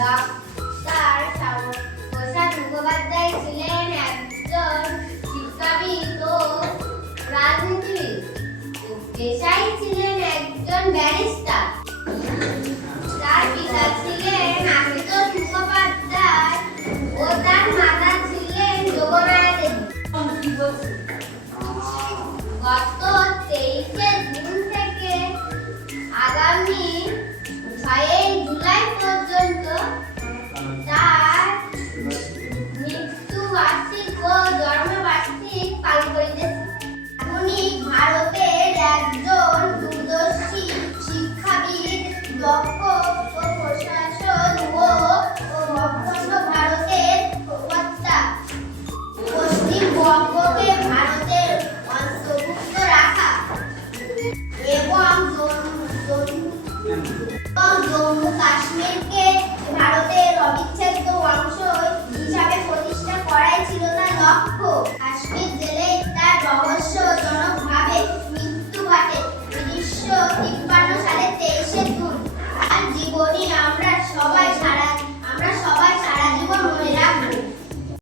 Doctor প্রসাদ মুখোপাধ্যায় ছিলেন একজন শিক্ষাবিদ ও রাজনীতিবিদ। পেশায় ছিলেন একজন ব্যারিস্টার। তার পিতা ছিলেন আশুতোষ মুখোপাধ্যায় ও তার মাতা ছিলেন যোগমায়া দেবী। গত 23শে জুন থেকে আগামী 6 জুলাই পর্যন্ত তার মৃত্যুবার্ষিক ও জন্মবার্ষিক পালন করিতেছে। আধুনিক ভারতের একজন দূরদর্শী শিক্ষাবিদ, দক্ষ প্রশাসক ও অখণ্ড ভারতের প্রবক্তা। পশ্চিমবঙ্গকে ভারতের অন্তর্ভুক্ত রাখা এবং জম্মু কাশ্মীরকে ভারতের অবিচ্ছেদ্য অংশ হিসাবে প্রতিষ্ঠা করাই ছিল তার লক্ষ্য। কাশ্মীর জেলে তার রহস্যজনক